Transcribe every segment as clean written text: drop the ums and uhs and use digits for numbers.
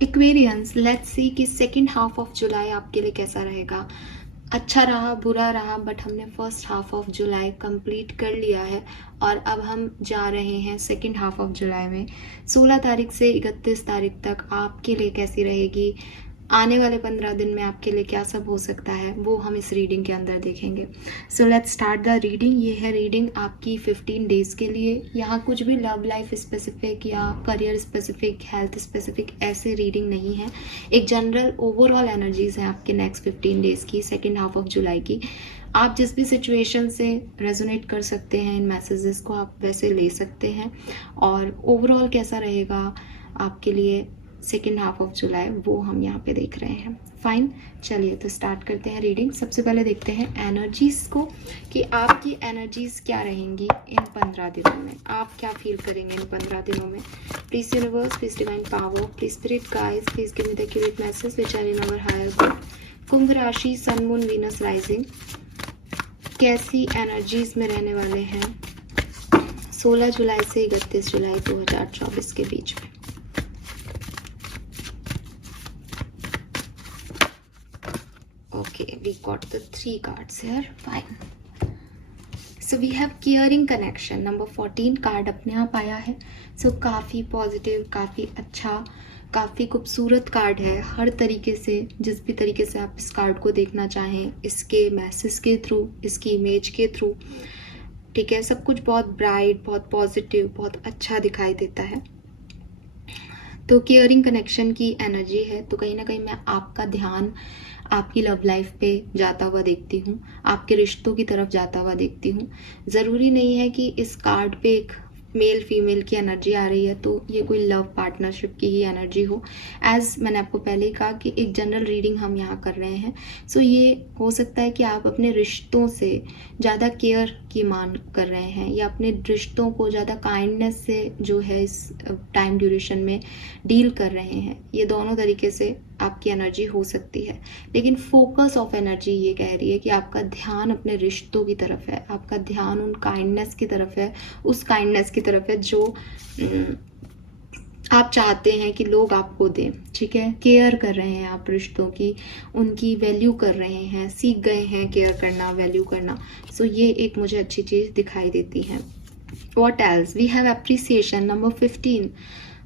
Aquarians, let's see कि second half of July आपके लिए कैसा रहेगा। अच्छा रहा, बुरा रहा, बट हमने first half of July complete कर लिया है और अब हम जा रहे हैं सेकेंड हाफ ऑफ जुलाई में। 16 तारीख से 31 तारीख तक आपके लिए कैसी रहेगी, आने वाले 15 दिन में आपके लिए क्या सब हो सकता है, वो हम इस रीडिंग के अंदर देखेंगे। So let's start the reading. ये है रीडिंग आपकी 15 डेज़ के लिए। यहाँ कुछ भी लव लाइफ स्पेसिफिक या करियर स्पेसिफिक, हेल्थ स्पेसिफिक ऐसे रीडिंग नहीं है। एक जनरल ओवरऑल एनर्जीज हैं आपके नेक्स्ट 15 डेज़ की, सेकेंड हाफ ऑफ जुलाई की। आप जिस भी सिचुएशन से रेजोनेट कर सकते हैं इन मैसेजेस को आप वैसे ले सकते हैं, और ओवरऑल कैसा रहेगा आपके लिए सेकेंड हाफ ऑफ जुलाई वो हम यहाँ पे देख रहे हैं। फाइन, चलिए तो स्टार्ट करते हैं रीडिंग। सबसे पहले देखते हैं एनर्जीज़ को कि आपकी एनर्जीज़ क्या रहेंगी इन 15 दिनों में, आप क्या फील करेंगे इन 15 दिनों में। Please universe, please divine power, please spirit guides, please give me the accurate message which are in our higher good. Kumbh राशि, सन मून वीनस राइजिंग, कैसी एनर्जीज़ में रहने वाले हैं 16 जुलाई से 31 जुलाई 2024 के बीच में। Okay, we got the 3 cards here. Fine. So we have caring connection. Number 14 card अपने आप आया है. So काफ़ी पॉजिटिव, काफ़ी अच्छा, काफ़ी खूबसूरत कार्ड है हर तरीके से। जिस भी तरीके से आप इस कार्ड को देखना चाहें, इसके मैसेज के थ्रू, इसकी इमेज के थ्रू, ठीक है, सब कुछ बहुत ब्राइट, बहुत पॉजिटिव, बहुत अच्छा दिखाई देता है। तो केयरिंग कनेक्शन की एनर्जी है, तो कहीं ना कहीं मैं आपका ध्यान आपकी लव लाइफ पे जाता हुआ देखती हूँ, आपके रिश्तों की तरफ जाता हुआ देखती हूँ। ज़रूरी नहीं है कि इस कार्ड पे एक मेल फीमेल की एनर्जी आ रही है तो ये कोई लव पार्टनरशिप की ही एनर्जी हो। एज मैंने आपको पहले ही कहा कि एक जनरल रीडिंग हम यहाँ कर रहे हैं। सो ये हो सकता है कि आप अपने रिश्तों से ज़्यादा केयर की मांग कर रहे हैं या अपने रिश्तों को ज़्यादा काइंडनेस से जो है इस टाइम ड्यूरेशन में डील कर रहे हैं। ये दोनों तरीके से आपकी एनर्जी हो सकती है, लेकिन फोकस ऑफ एनर्जी ये कह रही है कि आपका ध्यान अपने रिश्तों की तरफ है, आपका ध्यान उन काइंडनेस की तरफ है, उस काइंडनेस की तरफ है जो आप चाहते हैं कि लोग आपको दें। ठीक है, केयर कर रहे हैं आप रिश्तों की, उनकी वैल्यू कर रहे हैं, सीख गए हैं केयर करना, वैल्यू करना। सो ये एक मुझे अच्छी चीज़ दिखाई देती है। What else? We have appreciation, number 15.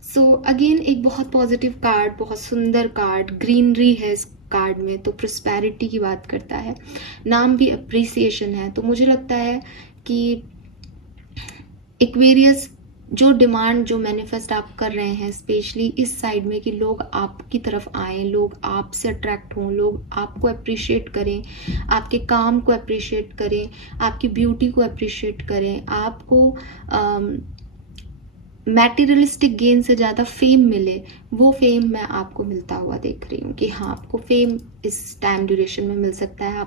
So again एक बहुत पॉजिटिव कार्ड, बहुत सुंदर कार्ड, ग्रीनरी है इस कार्ड में, तो प्रोस्पेरिटी की बात करता है। नाम भी अप्रिसिएशन है, तो मुझे लगता है कि एक्वेरियस जो डिमांड, जो मैनिफेस्ट आप कर रहे हैं स्पेशली इस साइड में, कि लोग आपकी तरफ आएँ, लोग आपसे अट्रैक्ट हों, लोग आपको अप्रिशिएट करें, आपके काम को अप्रिशिएट करें, आपकी ब्यूटी को अप्रिशिएट करें, आपको मैटेरियलिस्टिक गेन से ज़्यादा फेम मिले, वो फेम मैं आपको मिलता हुआ देख रही हूँ कि हाँ, आपको फेम इस टाइम ड्यूरेशन में मिल सकता है,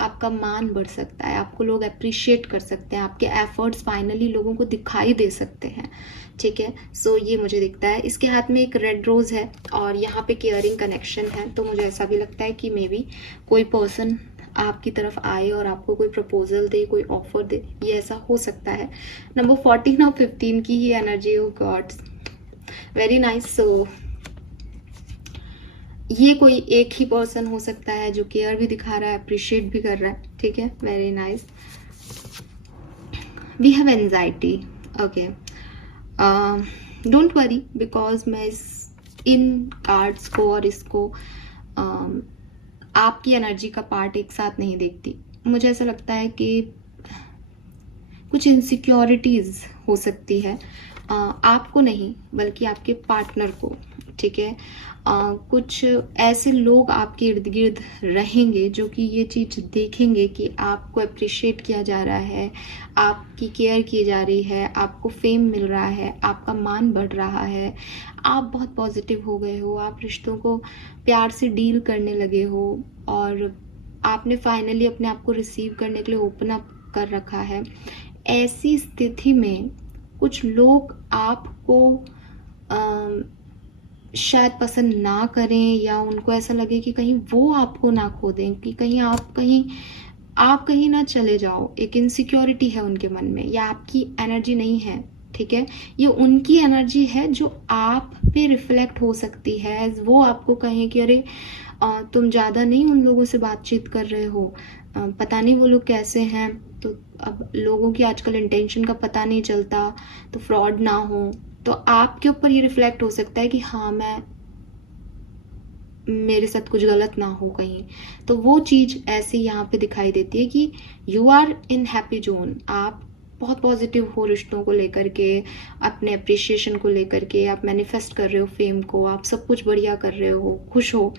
आपका मान बढ़ सकता है, आपको लोग अप्रिशिएट कर सकते हैं, आपके एफर्ट्स फाइनली लोगों को दिखाई दे सकते हैं। ठीक है, सो ये मुझे दिखता है। इसके हाथ में एक रेड रोज़ है और यहाँ पे केयरिंग कनेक्शन है, तो मुझे ऐसा भी लगता है कि मे बी कोई पर्सन आपकी तरफ आए और आपको कोई प्रपोजल दे, कोई ऑफर दे, ये ऐसा हो सकता है। नंबर 14 और 15 की ही एनर्जी, ओ गॉड, वेरी नाइस। सो ये कोई एक ही पर्सन हो सकता है जो केयर भी दिखा रहा है, अप्रिशिएट भी कर रहा है। ठीक है, very nice. We have anxiety, okay, don't worry, because मैं इन कार्ड्स को और इसको आपकी एनर्जी का पार्ट एक साथ नहीं देखती। मुझे ऐसा लगता है कि कुछ इनसिक्योरिटीज़ हो सकती है, आपको नहीं बल्कि आपके पार्टनर को। ठीक है, कुछ ऐसे लोग आपके इर्द गिर्द रहेंगे जो कि ये चीज़ देखेंगे कि आपको अप्रिशिएट किया जा रहा है, आपकी केयर की जा रही है, आपको फेम मिल रहा है, आपका मान बढ़ रहा है, आप बहुत पॉजिटिव हो गए हो, आप रिश्तों को प्यार से डील करने लगे हो और आपने फाइनली अपने आप को रिसीव करने के लिए ओपन अप कर रखा है। ऐसी स्थिति में कुछ लोग आपको शायद पसंद ना करें या उनको ऐसा लगे कि कहीं वो आपको ना खो दें, कि कहीं आप कहीं ना चले जाओ। एक इनसिक्योरिटी है उनके मन में या आपकी एनर्जी नहीं है ठीक है, ये उनकी एनर्जी है जो आप पे रिफ्लेक्ट हो सकती है। वो आपको कहें कि अरे तुम ज़्यादा नहीं उन लोगों से बातचीत कर रहे हो, पता नहीं वो लोग कैसे हैं। तो अब लोगों की आजकल इंटेंशन का पता नहीं चलता, तो फ्रॉड ना हो, तो आपके ऊपर ये रिफ्लेक्ट हो सकता है कि हाँ मेरे साथ कुछ गलत ना हो कहीं। तो वो चीज़ ऐसे यहाँ पे दिखाई देती है कि you are in happy zone, आप बहुत पॉजिटिव हो रिश्तों को लेकर के, अपने अप्रिशिएशन को लेकर के, आप मैनिफेस्ट कर रहे हो फेम को, आप सब कुछ बढ़िया कर रहे हो, खुश हो।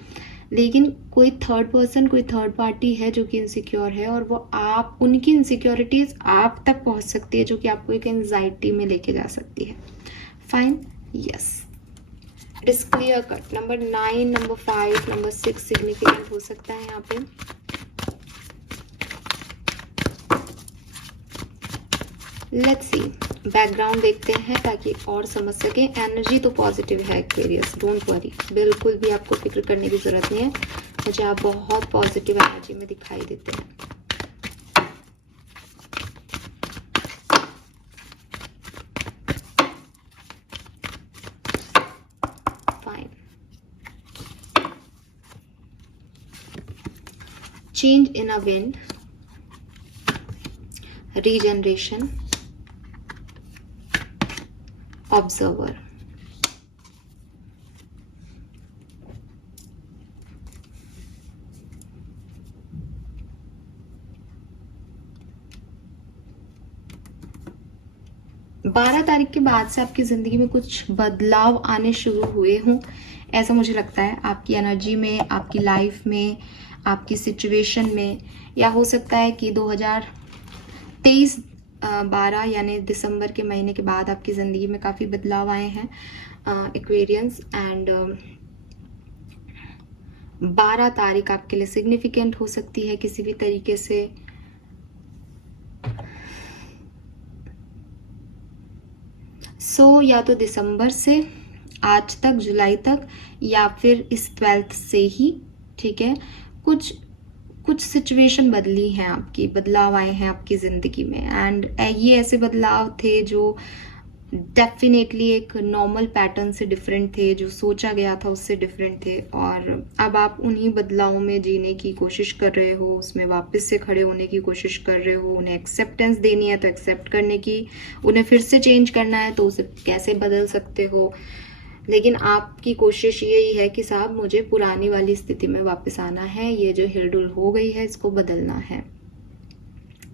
लेकिन कोई थर्ड पर्सन, कोई थर्ड पार्टी है जो कि इनसिक्योर है, और वो आप उनकी इनसिक्योरिटीज आप तक पहुंच सकती है, जो कि आपको एक एंजाइटी में लेके जा सकती है। Fine, yes, it is clear cut. Number 9, number 5, number 6 significant हो सकता है यहाँ पे। लेट्स सी, बैकग्राउंड देखते हैं ताकि और समझ सके। एनर्जी तो पॉजिटिव है एक्वेरियस, डोंट वरी, बिल्कुल भी आपको फिक्र करने की जरूरत नहीं है। मुझे आप बहुत पॉजिटिव एनर्जी में दिखाई देते हैं। Fine, change in a wind, regeneration, observer. बारह तारीख के बाद से आपकी जिंदगी में कुछ बदलाव आने शुरू हुए हों, ऐसा मुझे लगता है, आपकी एनर्जी में, आपकी लाइफ में, आपकी सिचुएशन में। या हो सकता है कि 2023 12 यानी दिसंबर के महीने के बाद आपकी ज़िंदगी में काफ़ी बदलाव आए हैं एक्वेरियंस। एंड 12 तारीख आपके लिए सिग्निफिकेंट हो सकती है किसी भी तरीके से। या तो दिसंबर से आज तक, जुलाई तक, या फिर इस 12th से ही, ठीक है, कुछ सिचुएशन बदली हैं आपकी, बदलाव आए हैं आपकी ज़िंदगी में। एंड ये ऐसे बदलाव थे जो डेफिनेटली एक नॉर्मल पैटर्न से डिफरेंट थे, जो सोचा गया था उससे डिफरेंट थे। और अब आप उन्हीं बदलावों में जीने की कोशिश कर रहे हो, उसमें वापस से खड़े होने की कोशिश कर रहे हो। उन्हें एक्सेप्टेंस देनी है तो एक्सेप्ट करने की, उन्हें फिर से चेंज करना है तो उसे कैसे बदल सकते हो। लेकिन आपकी कोशिश यही है कि साहब मुझे पुरानी वाली स्थिति में वापस आना है, ये जो हिलडुल हो गई है इसको बदलना है,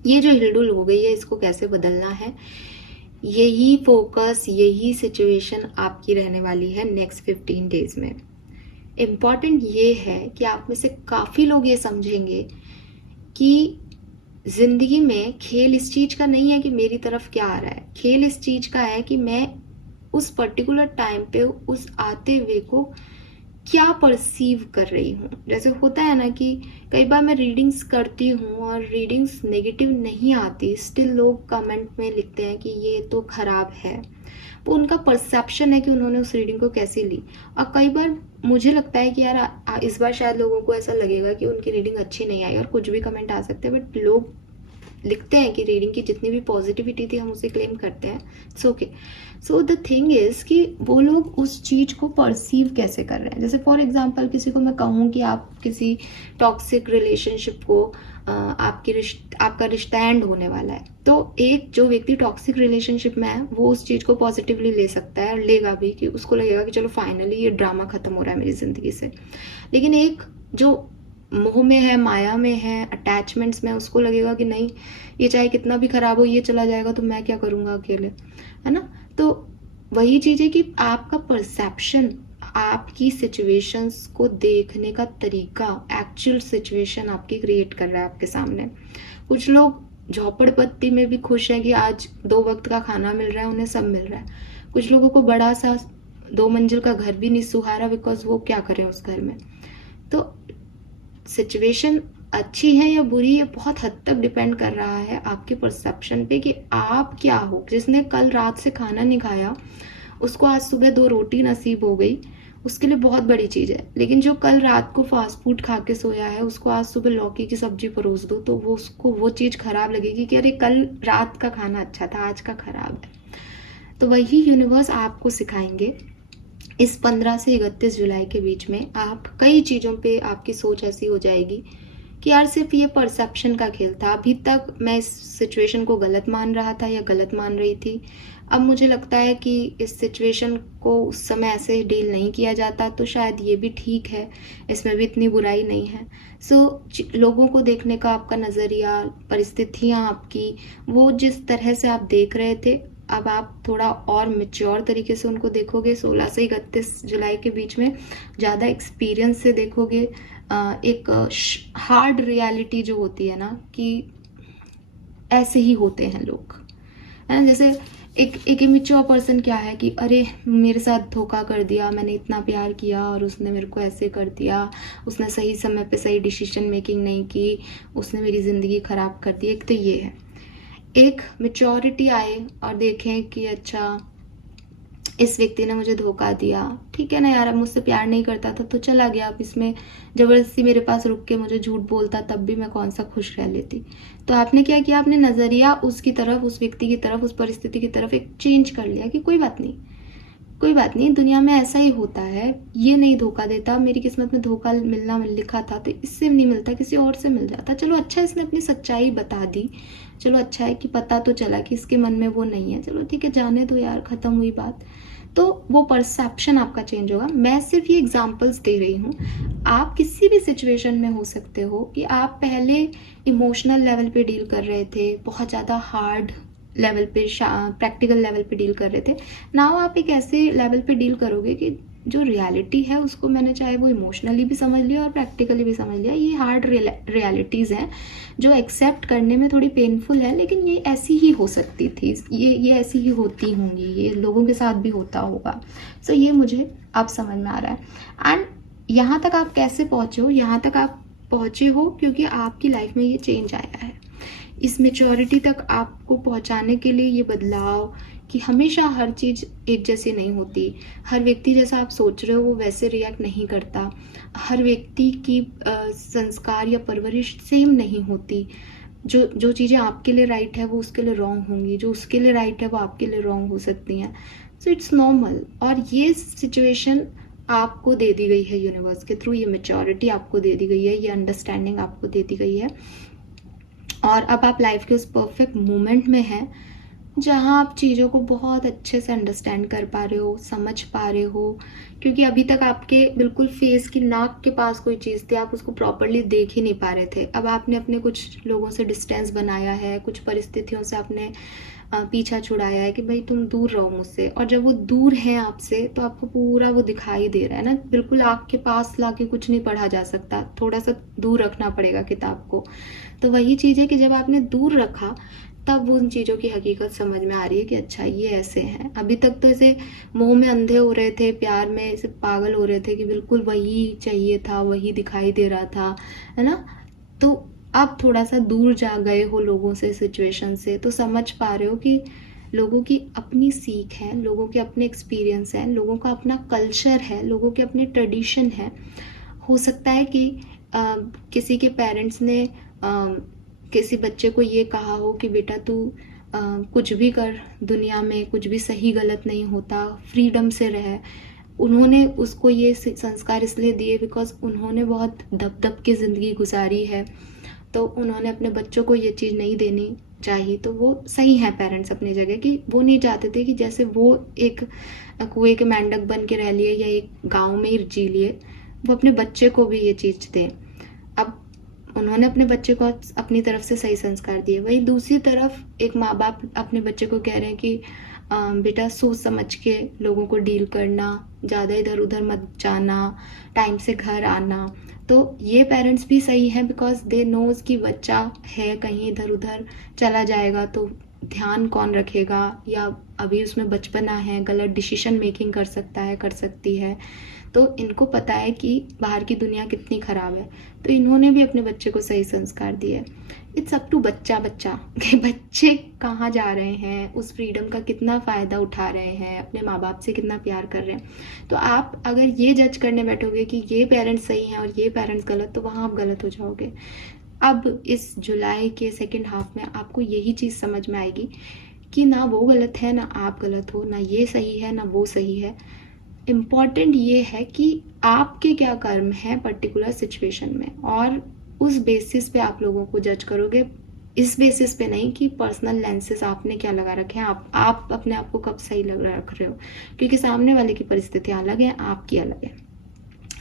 ये जो हिलडुल हो गई है इसको कैसे बदलना है। यही फोकस, यही सिचुएशन आपकी रहने वाली है नेक्स्ट 15 डेज में। इम्पॉर्टेंट ये है कि आप में से काफ़ी लोग ये समझेंगे कि ज़िंदगी में खेल इस चीज़ का नहीं है कि मेरी तरफ क्या आ रहा है, खेल इस चीज़ का है कि मैं उस पर्टिकुलर टाइम पे उस आते हुए को क्या परसीव कर रही हूँ। जैसे होता है ना कि कई बार मैं रीडिंग्स करती हूँ और रीडिंग्स नेगेटिव नहीं आती, स्टिल लोग कमेंट में लिखते हैं कि ये तो खराब है। वो उनका परसेप्शन है कि उन्होंने उस रीडिंग को कैसे ली। और कई बार मुझे लगता है कि यार इस बार शायद लोगों को ऐसा लगेगा कि उनकी रीडिंग अच्छी नहीं आई, और कुछ भी कमेंट आ सकते हैं, बट लोग लिखते हैं कि रीडिंग की जितनी भी पॉजिटिविटी थी हम उसे क्लेम करते हैं। It's okay. So the thing is कि वो लोग उस चीज़ को परसीव कैसे कर रहे हैं। जैसे फॉर एग्जांपल किसी को मैं कहूँ कि आप किसी टॉक्सिक रिलेशनशिप को आपका रिश्ता एंड होने वाला है, तो एक जो व्यक्ति टॉक्सिक रिलेशनशिप में है वो उस चीज़ को पॉजिटिवली ले सकता है और लेगा भी, कि उसको लगेगा कि चलो फाइनली ये ड्रामा खत्म हो रहा है मेरी ज़िंदगी से। लेकिन एक जो मोह में है, माया में है, अटैचमेंट्स में, उसको लगेगा कि नहीं, ये चाहे कितना भी खराब हो ये चला जाएगा तो मैं क्या करूँगा अकेले, है ना। तो वही चीज़ है कि आपका परसेप्शन, आपकी सिचुएशंस को देखने का तरीका एक्चुअल सिचुएशन आपकी क्रिएट कर रहा है आपके सामने। कुछ लोग झोपड़पट्टी में भी खुश हैं कि आज 2 वक्त का खाना मिल रहा है, उन्हें सब मिल रहा है। कुछ लोगों को बड़ा सा 2 मंजिल का घर भी नहीं सुहारा, बिकॉज वो क्या करें उस घर में। तो सिचुएशन अच्छी है या बुरी, ये बहुत हद तक डिपेंड कर रहा है आपके परसेप्शन पे कि आप क्या हो। जिसने कल रात से खाना नहीं खाया उसको आज सुबह 2 रोटी नसीब हो गई, उसके लिए बहुत बड़ी चीज़ है। लेकिन जो कल रात को फास्ट फूड खा के सोया है उसको आज सुबह लौकी की सब्जी परोस दो तो उसको वो चीज़ खराब लगेगी कि अरे कल रात का खाना अच्छा था, आज का खराब है। तो वही यूनिवर्स आपको सिखाएंगे। इस 15 से 31 जुलाई के बीच में आप कई चीज़ों पे आपकी सोच ऐसी हो जाएगी कि यार सिर्फ ये परसेप्शन का खेल था। अभी तक मैं इस सिचुएशन को गलत मान रहा था या गलत मान रही थी। अब मुझे लगता है कि इस सिचुएशन को उस समय ऐसे डील नहीं किया जाता, तो शायद ये भी ठीक है, इसमें भी इतनी बुराई नहीं है। लोगों को देखने का आपका नज़रिया, परिस्थितियाँ आपकी, वो जिस तरह से आप देख रहे थे, अब आप थोड़ा और मैच्योर तरीके से उनको देखोगे। 16 से 31 जुलाई के बीच में ज़्यादा एक्सपीरियंस से देखोगे। एक हार्ड रियलिटी जो होती है ना, कि ऐसे ही होते हैं लोग, है ना। जैसे एक इमेच्योर पर्सन क्या है कि अरे मेरे साथ धोखा कर दिया, मैंने इतना प्यार किया और उसने मेरे को ऐसे कर दिया, उसने सही समय पे सही डिसीजन मेकिंग नहीं की, उसने मेरी ज़िंदगी ख़राब कर दी। एक तो ये है। एक मैच्योरिटी आए और देखें कि अच्छा इस व्यक्ति ने मुझे धोखा दिया, ठीक है ना यार, अब मुझसे प्यार नहीं करता था तो चला गया, अब इसमें ज़बरदस्ती मेरे पास रुक के मुझे झूठ बोलता तब भी मैं कौन सा खुश रह लेती। तो आपने क्या किया, आपने नज़रिया उसकी तरफ, उस व्यक्ति की तरफ, उस परिस्थिति की तरफ एक चेंज कर लिया कि कोई बात नहीं, कोई बात नहीं, दुनिया में ऐसा ही होता है, ये नहीं धोखा देता, मेरी किस्मत में धोखा मिलना लिखा था तो इससे नहीं मिलता, किसी और से मिल जाता। चलो अच्छा, इसने अपनी सच्चाई बता दी, चलो अच्छा है कि पता तो चला कि इसके मन में वो नहीं है, चलो ठीक है, जाने दो यार, ख़त्म हुई बात। तो वो परसेप्शन आपका चेंज होगा। मैं सिर्फ ये एग्जांपल्स दे रही हूँ। आप किसी भी सिचुएशन में हो सकते हो कि आप पहले इमोशनल लेवल पे डील कर रहे थे, बहुत ज़्यादा हार्ड लेवल पे, प्रैक्टिकल लेवल पे डील कर रहे थे। नाउ आप एक ऐसे लेवल पे डील करोगे कि जो रियलिटी है उसको मैंने चाहे वो इमोशनली भी समझ लिया और प्रैक्टिकली भी समझ लिया, ये हार्ड रियलिटीज़ हैं जो एक्सेप्ट करने में थोड़ी पेनफुल है, लेकिन ये ऐसी ही हो सकती थी, ये ऐसी ही होती होंगी, ये लोगों के साथ भी होता होगा। सो ये मुझे अब समझ में आ रहा है। एंड यहाँ तक आप कैसे पहुँचे हो, यहाँ तक आप पहुँचे हो क्योंकि आपकी लाइफ में ये चेंज आया है। इस मेच्योरिटी तक आपको पहुंचाने के लिए ये बदलाव, कि हमेशा हर चीज़ एक जैसी नहीं होती, हर व्यक्ति जैसा आप सोच रहे हो वो वैसे रिएक्ट नहीं करता, हर व्यक्ति की संस्कार या परवरिश सेम नहीं होती। जो चीज़ें आपके लिए राइट है वो उसके लिए रॉन्ग होंगी, जो उसके लिए राइट है वो आपके लिए रॉन्ग हो सकती हैं। So it's normal. और ये सिचुएशन आपको दे दी गई है यूनिवर्स के थ्रू, ये मेच्योरिटी आपको दे दी गई है, ये अंडरस्टैंडिंग आपको दे दी गई है। और अब आप लाइफ के उस परफेक्ट मोमेंट में हैं जहाँ आप चीज़ों को बहुत अच्छे से अंडरस्टैंड कर पा रहे हो, समझ पा रहे हो, क्योंकि अभी तक आपके बिल्कुल फेस की नाक के पास कोई चीज़ थी, आप उसको प्रॉपरली देख ही नहीं पा रहे थे। अब आपने अपने कुछ लोगों से डिस्टेंस बनाया है, कुछ परिस्थितियों से आपने पीछा छुड़ाया है कि भाई तुम दूर रहो मुझसे, और जब वो दूर हैं आपसे तो आपको पूरा वो दिखाई दे रहा है ना, बिल्कुल आँख के पास लाके कुछ नहीं पढ़ा जा सकता, थोड़ा सा दूर रखना पड़ेगा किताब को। तो वही चीज़ है कि जब आपने दूर रखा तब उन चीज़ों की हकीकत समझ में आ रही है कि अच्छा ये ऐसे हैं। अभी तक तो ऐसे मोह में अंधे हो रहे थे, प्यार में ऐसे पागल हो रहे थे कि बिल्कुल वही चाहिए था, वही दिखाई दे रहा था, है ना। तो आप थोड़ा सा दूर जा गए हो लोगों से, सिचुएशन से, तो समझ पा रहे हो कि लोगों की अपनी सीख है, लोगों के अपने एक्सपीरियंस हैं, लोगों का अपना कल्चर है, लोगों के अपने ट्रेडिशन है। हो सकता है कि किसी के पेरेंट्स ने किसी बच्चे को ये कहा हो कि बेटा तू कुछ भी कर, दुनिया में कुछ भी सही गलत नहीं होता, फ्रीडम से रह। उन्होंने उसको ये संस्कार इसलिए दिए बिकॉज उन्होंने बहुत दब दब के ज़िंदगी गुजारी है, तो उन्होंने अपने बच्चों को ये चीज़ नहीं देनी चाहिए। तो वो सही है पेरेंट्स अपनी जगह, कि वो नहीं चाहते थे कि जैसे वो एक कुएं के मेंढक बन के रह लिए या एक गांव में ही जी लिए, वो अपने बच्चे को भी ये चीज़ दें। अब उन्होंने अपने बच्चे को अपनी तरफ से सही संस्कार दिए, वही दूसरी तरफ एक माँ बाप अपने बच्चे को कह रहे हैं कि बेटा सोच समझ के लोगों को डील करना, ज़्यादा इधर उधर मत जाना, टाइम से घर आना। तो ये पेरेंट्स भी सही हैं बिकॉज दे नोज कि बच्चा है कहीं इधर उधर चला जाएगा तो ध्यान कौन रखेगा, या अभी उसमें बचपना है, गलत डिसीजन मेकिंग कर सकता है, कर सकती है। तो इनको पता है कि बाहर की दुनिया कितनी ख़राब है, तो इन्होंने भी अपने बच्चे को सही संस्कार दिए। इट्स अप टू बच्चा कि बच्चे कहाँ जा रहे हैं, उस फ्रीडम का कितना फ़ायदा उठा रहे हैं, अपने माँ बाप से कितना प्यार कर रहे हैं। तो आप अगर ये जज करने बैठोगे कि ये पेरेंट्स सही हैं और ये पेरेंट्स गलत, तो वहाँ आप गलत हो जाओगे। अब इस जुलाई के सेकेंड हाफ में आपको यही चीज़ समझ में आएगी कि ना वो गलत है ना आप गलत हो, ना ये सही है ना वो सही है। इम्पॉर्टेंट ये है कि आपके क्या कर्म हैं पर्टिकुलर सिचुएशन में, और उस बेसिस पे आप लोगों को जज करोगे, इस बेसिस पे नहीं कि पर्सनल लेंसेज आपने क्या लगा रखे हैं, आप अपने आप को कब सही लग रख रहे हो, क्योंकि सामने वाले की परिस्थितियाँ अलग है, आपकी अलग है,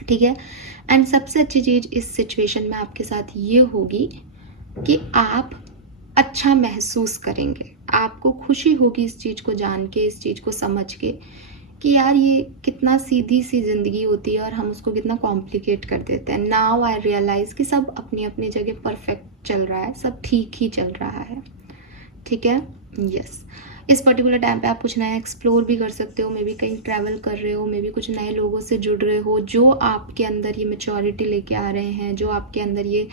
ठीक है। एंड सबसे अच्छी चीज़ इस सिचुएशन में आपके साथ ये होगी कि आप अच्छा महसूस करेंगे, आपको खुशी होगी इस चीज़ को जान के, इस चीज़ को समझ के कि यार ये कितना सीधी सी ज़िंदगी होती है और हम उसको कितना कॉम्प्लिकेट कर देते हैं। नाउ आई रियलाइज़ कि सब अपनी अपनी जगह परफेक्ट चल रहा है, सब ठीक ही चल रहा है, ठीक है। यस, इस पर्टिकुलर टाइम पे आप कुछ नया एक्सप्लोर भी कर सकते हो, मे बी कहीं ट्रैवल कर रहे हो, मे बी कुछ नए लोगों से जुड़ रहे हो जो आपके अंदर ये मेच्योरिटी लेके आ रहे हैं, जो आपके अंदर ये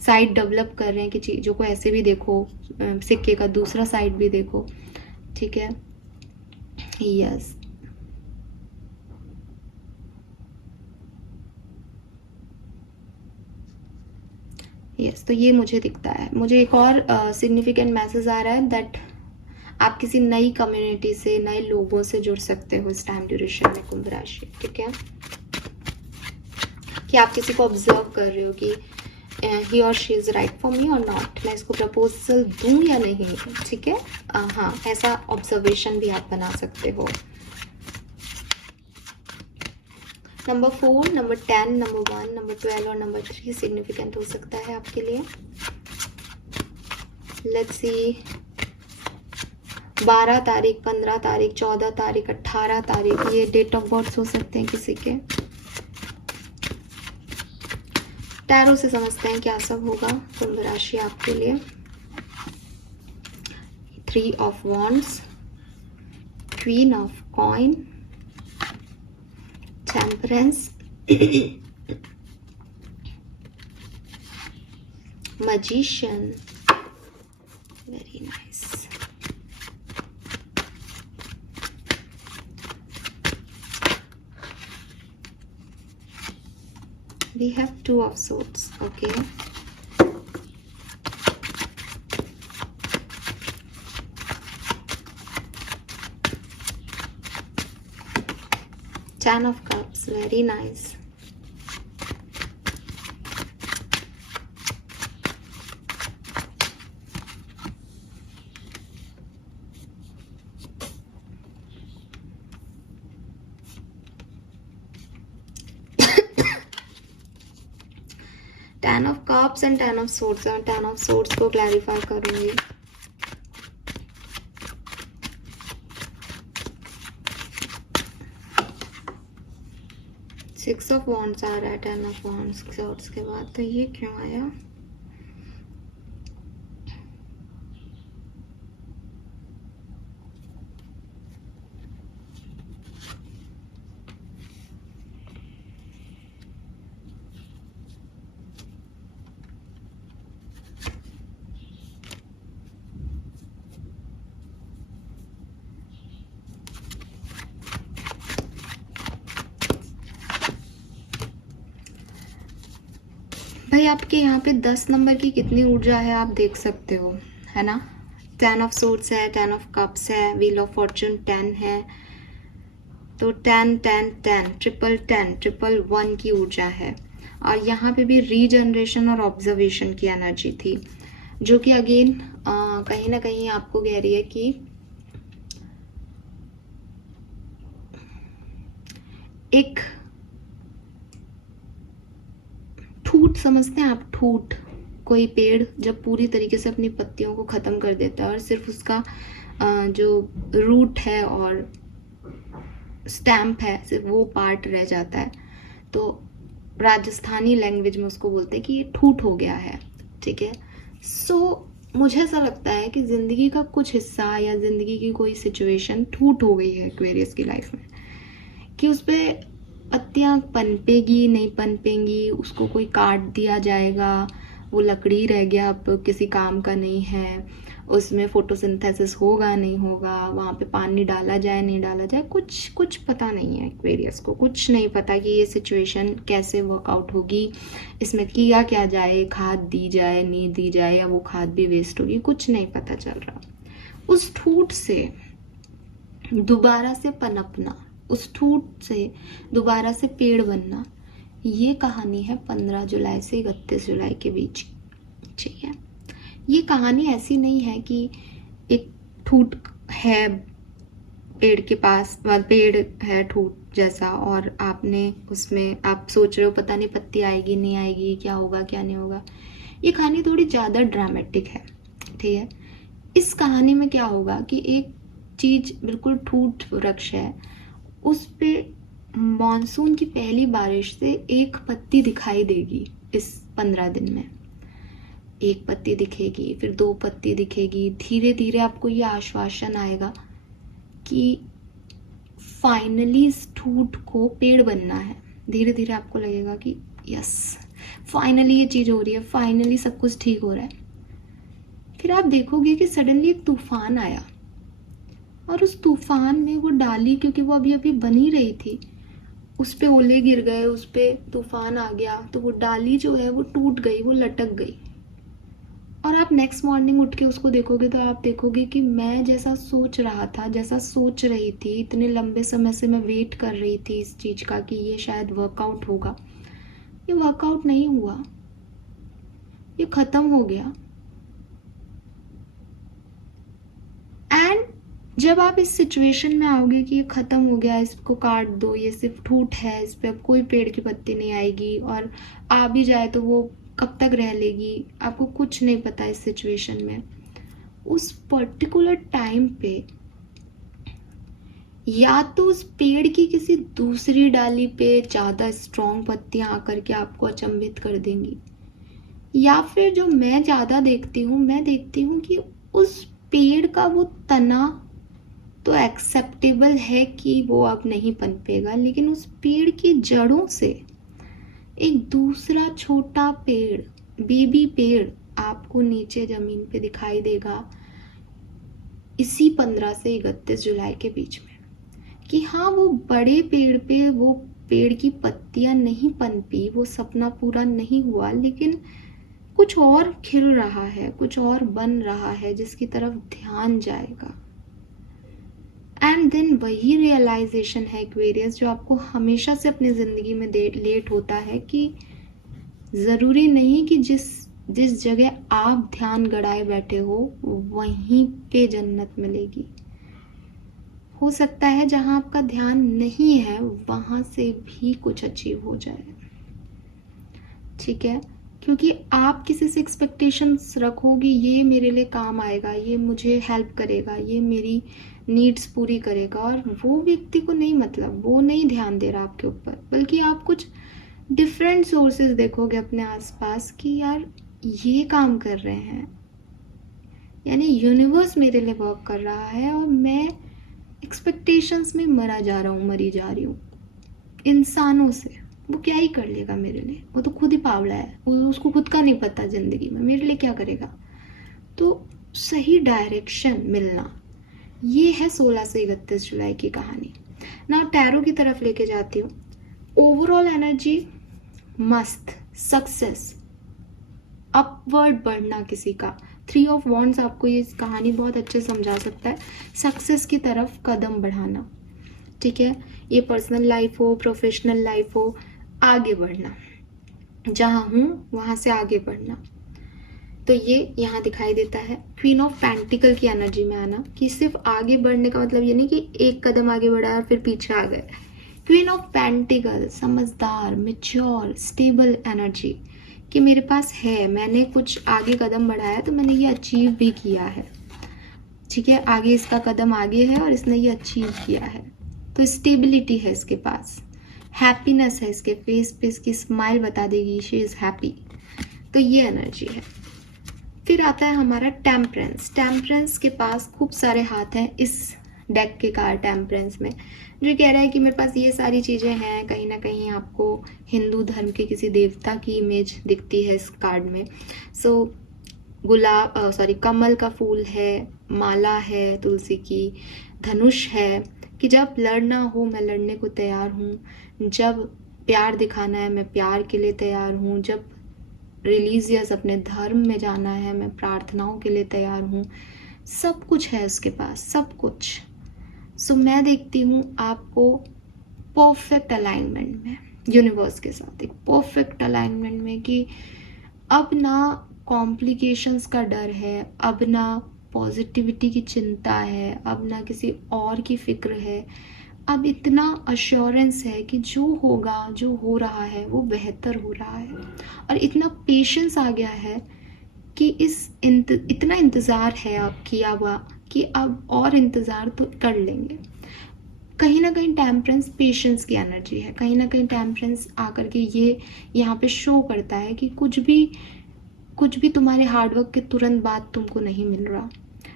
साइड डेवलप कर रहे हैं कि चीज़ों को ऐसे भी देखो, सिक्के का दूसरा साइड भी देखो, ठीक है। यस, यस, तो ये मुझे दिखता है। मुझे एक और सिग्निफिकेंट मैसेज आ रहा है दैट आप किसी नई कम्युनिटी से, नए लोगों से जुड़ सकते हो इस टाइम ड्यूरेशन में, कुंभ राशि, ठीक है। कि आप किसी को ऑब्जर्व कर रहे हो कि ही और she is right for me और नॉट, मैं इसको प्रपोजल दूँ या नहीं, ठीक है। हाँ, ऐसा ऑब्जर्वेशन भी आप बना सकते हो। नंबर 4, नंबर 10, नंबर 1, नंबर 12 और नंबर 3 सिग्निफिकेंट हो सकता है आपके लिए। लेट्स सी, 12 तारीख, 15 तारीख, 14 तारीख, 18 तारीख, ये डेट ऑफ बर्थ हो सकते हैं किसी के। टैरो से समझते हैं क्या सब होगा कुंभ राशि आपके लिए। 3 of wands, queen of coin, temperance, magician, very nice. We have 2 of swords, okay. Ten of cups, very nice. Ten of cups and 10 of swords, और 10 of swords को क्लैरिफाई करूंगी। सिक्स ऑफ वॉन्ड्स आ रहा है 10 of wands swords के बाद, तो ये क्यों आया? भाई आपके यहाँ पे 10 नंबर की कितनी ऊर्जा है आप देख सकते हो, है ना। 10 ऑफ सोर्ड्स है, 10 ऑफ कप्स है, व्हील ऑफ फॉर्चून 10 है, तो 10 10 10 ट्रिपल 10 ट्रिपल 1 की ऊर्जा है। और यहाँ पे भी रीजनरेशन और ऑब्जर्वेशन की एनर्जी थी, जो कि अगेन कहीं ना कहीं आपको कह रही है कि एक ठूठ समझते हैं आप, ठूठ, कोई पेड़ जब पूरी तरीके से अपनी पत्तियों को ख़त्म कर देता है और सिर्फ उसका जो रूट है और स्टैम्प है सिर्फ वो पार्ट रह जाता है, तो राजस्थानी लैंग्वेज में उसको बोलते हैं कि ये ठूठ हो गया है, ठीक है। सो मुझे ऐसा लगता है कि ज़िंदगी का कुछ हिस्सा या ज़िंदगी की कोई सिचुएशन ठूठ हो गई है एक्वेरियस की लाइफ में, कि उस पर पत्तियाँ पनपेगी नहीं पनपेंगी, उसको कोई काट दिया जाएगा, वो लकड़ी रह गया, अब किसी काम का नहीं है, उसमें फोटोसिंथेसिस होगा नहीं होगा, वहाँ पे पानी डाला जाए नहीं डाला जाए, कुछ पता नहीं है एक्वेरियस को, कुछ नहीं पता कि ये सिचुएशन कैसे वर्कआउट होगी, इसमें किया क्या जाए, खाद दी जाए नहीं दी जाए, या वो खाद भी वेस्ट होगी, कुछ नहीं पता चल रहा। उस ठूठ से दोबारा से पनपना, उस ठूठ से दोबारा से पेड़ बनना, ये कहानी है 15 जुलाई से 31 जुलाई के बीच। ठीक है, ये कहानी ऐसी नहीं है कि एक ठूठ है पेड़ के पास, पेड़ है ठूठ जैसा, और आपने उसमें आप सोच रहे हो पता नहीं पत्ती आएगी नहीं आएगी, क्या होगा क्या नहीं होगा। ये कहानी थोड़ी ज़्यादा ड्रामेटिक है। ठीक है, इस कहानी में क्या होगा कि एक चीज़ बिल्कुल ठूठ वृक्ष है, उस पे मॉनसून की पहली बारिश से एक पत्ती दिखाई देगी इस 15 दिन में। एक पत्ती दिखेगी, फिर 2 पत्ती दिखेगी, धीरे धीरे आपको ये आश्वासन आएगा कि फाइनली इस ठूठ को पेड़ बनना है। धीरे धीरे आपको लगेगा कि यस, फाइनली ये चीज़ हो रही है, फाइनली सब कुछ ठीक हो रहा है। फिर आप देखोगे कि सडनली एक तूफान आया, और उस तूफान में वो डाली, क्योंकि वो अभी अभी बनी रही थी, उस पे ओले गिर गए, उस पे तूफान आ गया, तो वो डाली जो है वो टूट गई, वो लटक गई। और आप नेक्स्ट मॉर्निंग उठ के उसको देखोगे तो आप देखोगे कि मैं जैसा सोच रहा था, जैसा सोच रही थी, इतने लंबे समय से मैं वेट कर रही थी इस चीज़ का कि ये शायद वर्कआउट होगा, ये वर्कआउट नहीं हुआ, ये ख़त्म हो गया। एंड जब आप इस सिचुएशन में आओगे कि ये ख़त्म हो गया, इसको काट दो, ये सिर्फ ठूठ है, इस पर अब कोई पेड़ की पत्ती नहीं आएगी, और आ भी जाए तो वो कब तक रह लेगी, आपको कुछ नहीं पता इस सिचुएशन में। उस पर्टिकुलर टाइम पे या तो उस पेड़ की किसी दूसरी डाली पे ज़्यादा स्ट्रॉन्ग पत्तियां आकर के आपको अचंभित कर देंगी, या फिर जो मैं ज़्यादा देखती हूँ, मैं देखती हूँ कि उस पेड़ का वो तना तो एक्सेप्टेबल है कि वो अब नहीं पनपेगा, लेकिन उस पेड़ की जड़ों से एक दूसरा छोटा पेड़, बेबी पेड़ आपको नीचे जमीन पे दिखाई देगा इसी 15 से 31 जुलाई के बीच में। कि हाँ, वो बड़े पेड़ पे वो पेड़ की पत्तियां नहीं पनपी, वो सपना पूरा नहीं हुआ, लेकिन कुछ और खिल रहा है, कुछ और बन रहा है जिसकी तरफ ध्यान जाएगा। एंड देन वही रियलाइजेशन है एक्वेरियस, जो आपको हमेशा से अपनी ज़िंदगी में लेट होता है कि ज़रूरी नहीं कि जिस जगह आप ध्यान गड़ाए बैठे हो वहीं पे जन्नत मिलेगी। हो सकता है जहाँ आपका ध्यान नहीं है वहाँ से भी कुछ अचीव हो जाए। ठीक है, क्योंकि आप किसी से एक्सपेक्टेशंस रखोगे, ये मेरे लिए काम आएगा, ये मुझे हेल्प करेगा, ये मेरी नीड्स पूरी करेगा, और वो व्यक्ति को नहीं, मतलब वो नहीं ध्यान दे रहा आपके ऊपर, बल्कि आप कुछ डिफरेंट सोर्सेज देखोगे अपने आसपास कि यार ये काम कर रहे हैं, यानी यूनिवर्स मेरे लिए वर्क कर रहा है, और मैं एक्सपेक्टेशंस में मरी जा रही हूँ इंसानों से। वो क्या ही कर लेगा मेरे लिए, वो तो खुद ही पावड़ा है, वो उसको खुद का नहीं पता ज़िंदगी में मेरे लिए क्या करेगा। तो सही डायरेक्शन मिलना, ये है 16 से 31 जुलाई की कहानी। ना टैरो की तरफ लेके जाती हूँ। ओवरऑल एनर्जी मस्त, सक्सेस, अपवर्ड बढ़ना किसी का। 3 ऑफ वॉन्ड्स आपको ये कहानी बहुत अच्छे समझा सकता है, सक्सेस की तरफ कदम बढ़ाना। ठीक है, ये पर्सनल लाइफ हो, प्रोफेशनल लाइफ हो, आगे बढ़ना, जहाँ हूँ वहाँ से आगे बढ़ना। तो ये यहाँ दिखाई देता है। क्वीन ऑफ पेंटिकल की एनर्जी में आना, कि सिर्फ आगे बढ़ने का मतलब ये नहीं कि एक कदम आगे बढ़ा और फिर पीछे आ गए। क्वीन ऑफ पेंटिकल समझदार, मैच्योर, स्टेबल एनर्जी, कि मेरे पास है, मैंने कुछ आगे कदम बढ़ाया तो मैंने ये अचीव भी किया है। ठीक है, आगे इसका कदम आगे है और इसने ये अचीव किया है, तो स्टेबिलिटी है इसके पास, हैप्पीनेस है इसके फेस पे, इसकी स्माइल बता देगी शी इज़ हैप्पी। तो ये एनर्जी है। फिर आता है हमारा टेम्परेंस। टेम्परेंस के पास खूब सारे हाथ हैं इस डेक के कार्ड टेम्परेंस में, जो कह रहा है कि मेरे पास ये सारी चीज़ें हैं। कहीं ना कहीं आपको हिंदू धर्म के किसी देवता की इमेज दिखती है इस कार्ड में। सो कमल का फूल है, माला है तुलसी की, धनुष है, कि जब लड़ना हो मैं लड़ने को तैयार हूँ, जब प्यार दिखाना है मैं प्यार के लिए तैयार हूँ, जब रिलीजियस अपने धर्म में जाना है मैं प्रार्थनाओं के लिए तैयार हूँ, सब कुछ है उसके पास, सब कुछ। सो मैं देखती हूँ आपको परफेक्ट अलाइनमेंट में यूनिवर्स के साथ, एक परफेक्ट अलाइनमेंट में कि अब ना कॉम्प्लिकेशंस का डर है, अब ना पॉजिटिविटी की चिंता है, अब ना किसी और की फिक्र है, अब इतना अश्योरेंस है कि जो होगा, जो हो रहा है वो बेहतर हो रहा है। और इतना पेशेंस आ गया है कि इतना इंतज़ार है अब किया हुआ कि अब और इंतज़ार तो कर लेंगे। कहीं ना कहीं टेम्परेंस पेशेंस की एनर्जी है, कहीं ना कहीं टेम्परेंस आकर के ये यहाँ पे शो करता है कि कुछ भी तुम्हारे हार्डवर्क के तुरंत बाद तुमको नहीं मिल रहा,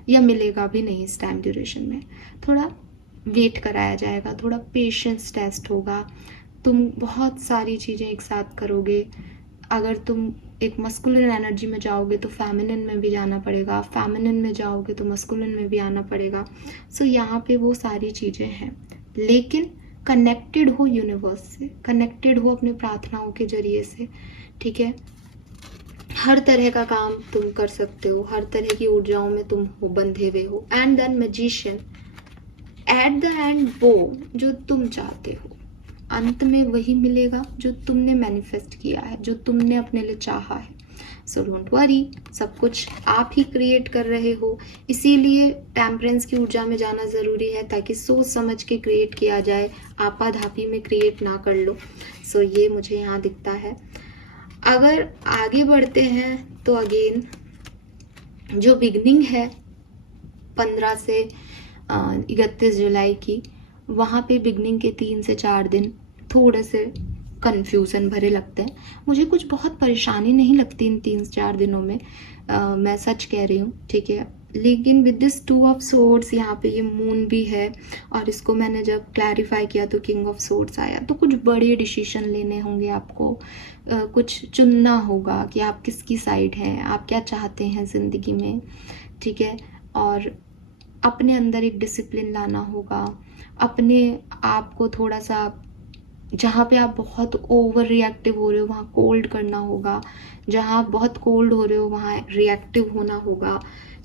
या मिलेगा भी नहीं इस टाइम ड्यूरेशन में। थोड़ा वेट कराया जाएगा, थोड़ा पेशेंस टेस्ट होगा, तुम बहुत सारी चीज़ें एक साथ करोगे। अगर तुम एक मस्कुलिन एनर्जी में जाओगे तो फेमिनिन में भी जाना पड़ेगा, फेमिनिन में जाओगे तो मस्कुलिन में भी आना पड़ेगा। सो यहाँ पे वो सारी चीज़ें हैं, लेकिन कनेक्टेड हो यूनिवर्स से, कनेक्टेड हो अपने प्रार्थनाओं के जरिए से, ठीक है। हर तरह का काम तुम कर सकते हो, हर तरह की ऊर्जाओं में तुम हो बंधे हुए हो। And then magician, at the end वो जो तुम चाहते हो, अंत में वही मिलेगा जो तुमने मैनिफेस्ट किया है, जो तुमने अपने लिए चाहा है। सो डोंट वरी, सब कुछ आप ही क्रिएट कर रहे हो। इसीलिए टेम्परेंस की ऊर्जा में जाना ज़रूरी है, ताकि सोच समझ के क्रिएट किया जाए, आपाधापी में क्रिएट ना कर लो। सो ये मुझे यहाँ दिखता है। अगर आगे बढ़ते हैं तो अगेन जो बिगनिंग है 15 से 31 जुलाई की, वहाँ पे बिगनिंग के 3 से 4 दिन थोड़े से कन्फ्यूज़न भरे लगते हैं। मुझे कुछ बहुत परेशानी नहीं लगती इन 3-4 दिनों में, मैं सच कह रही हूँ, ठीक है। लेकिन विद दिस 2 ऑफ सोर्ड्स, यहाँ पे ये मून भी है, और इसको मैंने जब क्लैरिफाई किया तो किंग ऑफ सोर्ड्स आया। तो कुछ बड़े डिसीजन लेने होंगे आपको, कुछ चुनना होगा कि आप किसकी साइड हैं, आप क्या चाहते हैं ज़िंदगी में, ठीक है। और अपने अंदर एक डिसिप्लिन लाना होगा, अपने आप को थोड़ा सा, जहाँ पे आप बहुत ओवर रिएक्टिव हो रहे हो वहाँ कोल्ड करना होगा, जहाँ आप बहुत कोल्ड हो रहे हो वहाँ रिएक्टिव होना होगा।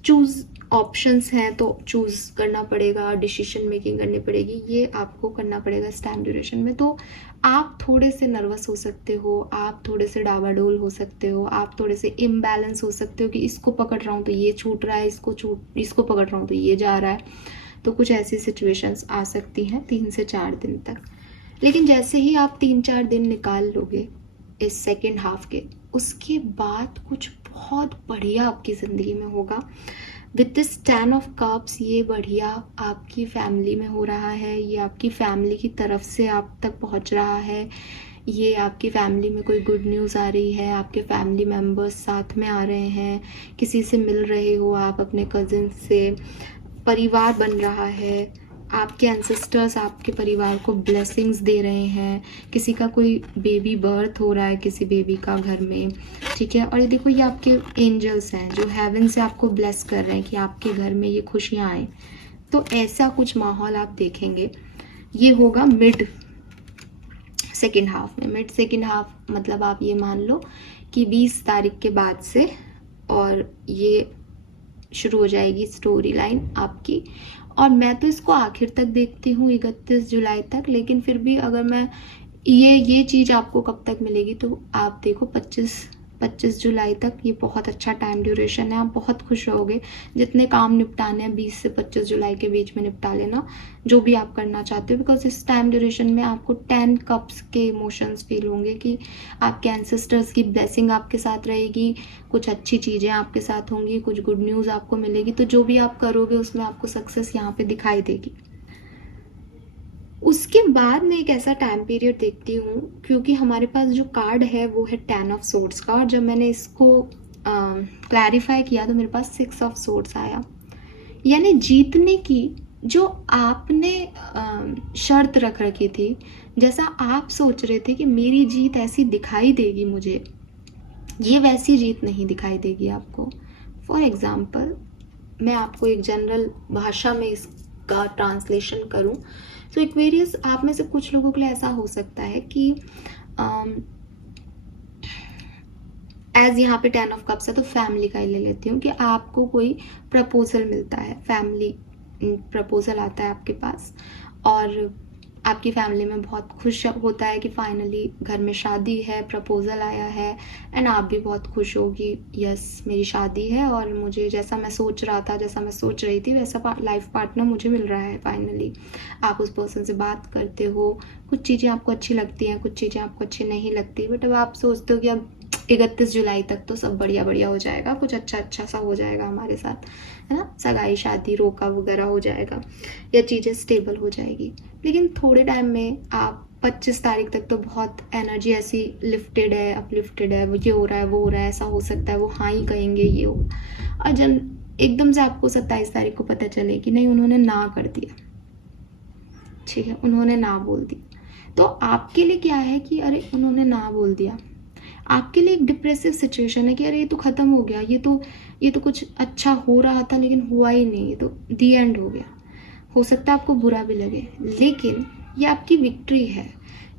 चूज़ ऑप्शंस हैं तो चूज़ करना पड़ेगा, डिसीजन मेकिंग करनी पड़ेगी, ये आपको करना पड़ेगा इस टाइम ड्यूरेशन में। तो आप थोड़े से नर्वस हो सकते हो, आप थोड़े से डावाडोल हो सकते हो, आप थोड़े से इम्बैलेंस हो सकते हो कि इसको पकड़ रहा हूँ तो ये छूट रहा है, इसको पकड़ रहा हूँ तो ये जा रहा है। तो कुछ ऐसी सिचुएशंस आ सकती हैं 3 से 4 दिन तक। लेकिन जैसे ही आप 3-4 दिन निकाल लोगे इस सेकेंड हाफ के, उसके बाद कुछ बहुत बढ़िया आपकी ज़िंदगी में होगा। विद दिस 10 ऑफ कप्स, ये बढ़िया आपकी फैमिली में हो रहा है, ये आपकी फैमिली की तरफ से आप तक पहुंच रहा है, ये आपकी फैमिली में कोई गुड न्यूज़ आ रही है, आपके फैमिली मेम्बर्स साथ में आ रहे हैं, किसी से मिल रहे हो आप, अपने कज़न से, परिवार बन रहा है, आपके एंसेस्टर्स आपके परिवार को ब्लेसिंग्स दे रहे हैं, किसी का कोई बेबी बर्थ हो रहा है किसी बेबी का घर में, ठीक है। और ये देखो, ये आपके एंजल्स हैं जो हेवन से आपको ब्लेस कर रहे हैं कि आपके घर में ये खुशियाँ आए। तो ऐसा कुछ माहौल आप देखेंगे। ये होगा मिड सेकेंड हाफ में। मिड सेकेंड हाफ मतलब आप ये मान लो कि 20 तारीख के बाद से, और ये शुरू हो जाएगी स्टोरी लाइन आपकी। और मैं तो इसको आखिर तक देखती हूँ 31 जुलाई तक, लेकिन फिर भी अगर मैं ये चीज़ आपको कब तक मिलेगी, तो आप देखो 25 जुलाई तक। ये बहुत अच्छा टाइम ड्यूरेशन है, आप बहुत खुश रहोगे। जितने काम निपटाने हैं 20 से 25 जुलाई के बीच में निपटा लेना, जो भी आप करना चाहते हो, बिकॉज इस टाइम ड्यूरेशन में आपको 10 कप्स के इमोशंस फील होंगे कि आपके एंसेस्टर्स की ब्लेसिंग आपके साथ रहेगी, कुछ अच्छी चीज़ें आपके साथ होंगी, कुछ गुड न्यूज़ आपको मिलेगी। तो जो भी आप करोगे उसमें आपको सक्सेस यहाँ पे दिखाई देगी। उसके बाद मैं एक ऐसा टाइम पीरियड देखती हूँ, क्योंकि हमारे पास जो कार्ड है वो है 10 ऑफ सोर्ड्स का, और जब मैंने इसको क्लैरिफाई किया तो मेरे पास 6 ऑफ सोर्ड्स आया। यानी जीतने की जो आपने शर्त रख रखी थी, जैसा आप सोच रहे थे कि मेरी जीत ऐसी दिखाई देगी मुझे, ये वैसी जीत नहीं दिखाई देगी आपको। फॉर एग्ज़ाम्पल, मैं आपको एक जनरल भाषा में इसका ट्रांसलेशन करूं तो एक्वेरियस, आप में से कुछ लोगों के लिए ऐसा हो सकता है कि एज यहाँ पे 10 ऑफ कप्स है तो फैमिली का ही ले लेती हूँ कि आपको कोई प्रपोजल मिलता है, फैमिली प्रपोजल आता है आपके पास और आपकी फैमिली में बहुत खुश होता है कि फाइनली घर में शादी है, प्रपोजल आया है एंड आप भी बहुत खुश हो कि यस मेरी शादी है और मुझे जैसा मैं सोच रहा था, जैसा मैं सोच रही थी वैसा लाइफ पार्टनर मुझे मिल रहा है फाइनली। आप उस पर्सन से बात करते हो, कुछ चीज़ें आपको अच्छी लगती हैं, कुछ चीज़ें आपको अच्छी नहीं लगती, बट अब आप सोचते हो कि अब 31 जुलाई तक तो सब बढ़िया बढ़िया हो जाएगा, कुछ अच्छा अच्छा सा हो जाएगा हमारे साथ, है ना, सगाई शादी रोका वगैरह हो जाएगा या चीज़ें स्टेबल हो जाएगी। लेकिन थोड़े टाइम में आप 25 तारीख तक तो बहुत एनर्जी ऐसी लिफ्टेड है, अपलिफ्टेड है, ये हो रहा है, वो हो रहा है, ऐसा हो सकता है, वो हाँ ही कहेंगे, ये हो, और जब एकदम से आपको 27 तारीख को पता चले कि नहीं उन्होंने ना कर दिया, ठीक है, उन्होंने ना बोल दिया, तो आपके लिए क्या है कि अरे उन्होंने ना बोल दिया, आपके लिए एक डिप्रेसिव सिचुएशन है कि अरे ये तो ख़त्म हो गया, ये तो कुछ अच्छा हो रहा था लेकिन हुआ ही नहीं, ये तो दी एंड हो गया। हो सकता है आपको बुरा भी लगे, लेकिन ये आपकी विक्ट्री है,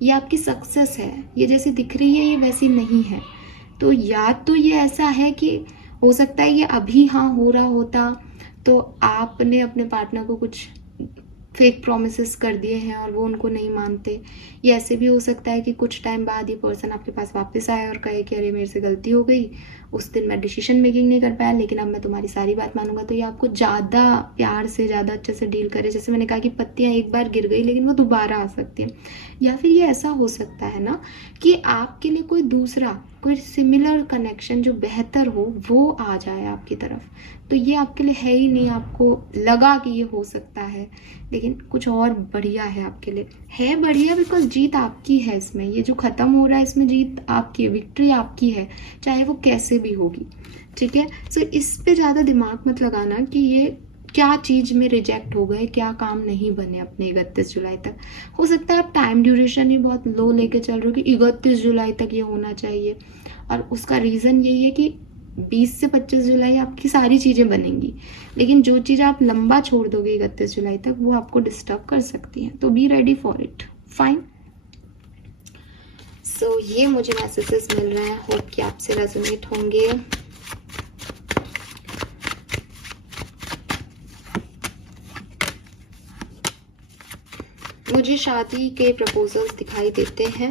ये आपकी सक्सेस है, ये जैसी दिख रही है ये वैसी नहीं है। तो या तो ये ऐसा है कि हो सकता है ये अभी हाँ हो रहा होता तो आपने अपने पार्टनर को कुछ फेक प्रोमिसेस कर दिए हैं और वो उनको नहीं मानते, या ऐसे भी हो सकता है कि कुछ टाइम बाद ये पर्सन आपके पास वापस आए और कहे कि अरे मेरे से गलती हो गई, उस दिन मैं डिसीजन मेकिंग नहीं कर पाया लेकिन अब मैं तुम्हारी सारी बात मानूंगा, तो ये आपको ज़्यादा प्यार से, ज़्यादा अच्छे से डील करे। जैसे मैंने कहा कि पत्तियाँ एक बार गिर गई लेकिन वो दोबारा आ सकती हैं। या फिर ये ऐसा हो सकता है ना कि आपके लिए कोई दूसरा, कोई सिमिलर कनेक्शन जो बेहतर हो वो आ जाए आपकी तरफ, तो ये आपके लिए है ही नहीं, आपको लगा कि ये हो सकता है लेकिन कुछ और बढ़िया है आपके लिए, है बढ़िया बिकॉज जीत आपकी है इसमें, ये जो ख़त्म हो रहा है इसमें जीत आपकी है, विक्ट्री आपकी है, चाहे वो कैसे भी होगी, ठीक है। सो इस पे ज़्यादा दिमाग मत लगाना कि ये क्या चीज़ में रिजेक्ट हो गए, क्या काम नहीं बने अपने 31 जुलाई तक। हो सकता है आप टाइम ड्यूरेशन ही बहुत लो लेके चल रहे हो कि 31 जुलाई तक ये होना चाहिए, और उसका रीज़न यही है कि 20 से 25 जुलाई आपकी सारी चीज़ें बनेंगी, लेकिन जो चीज़ आप लंबा छोड़ दोगे 31 जुलाई तक वो आपको डिस्टर्ब कर सकती हैं, तो be ready for it, fine. So ये मुझे मैसेजेस मिल रहे हैं, होप कि आपसे रेजोनेट होंगे। मुझे शादी के प्रपोजल्स दिखाई देते हैं,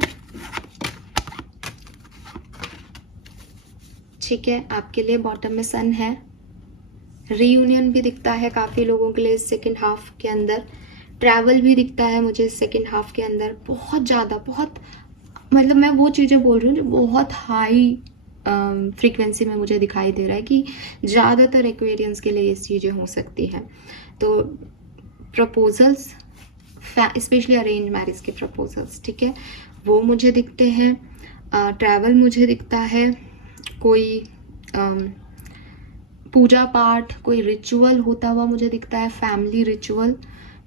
ठीक है, आपके लिए बॉटम में सन है, रीयूनियन भी दिखता है काफ़ी लोगों के लिए सेकेंड हाफ के अंदर, ट्रैवल भी दिखता है मुझे सेकेंड हाफ के अंदर, बहुत ज़्यादा, बहुत मतलब मैं वो चीज़ें बोल रही हूँ जो बहुत हाई फ्रीक्वेंसी में मुझे दिखाई दे रहा है कि ज़्यादातर एक्वेरियंस के लिए ये चीज़ें हो सकती हैं। तो प्रपोजल्स, स्पेशली अरेंज मैरिज के प्रपोजल्स, ठीक है, वो मुझे दिखते हैं, ट्रैवल मुझे दिखता है, कोई पूजा पाठ, कोई रिचुअल होता हुआ मुझे दिखता है, फैमिली रिचुअल,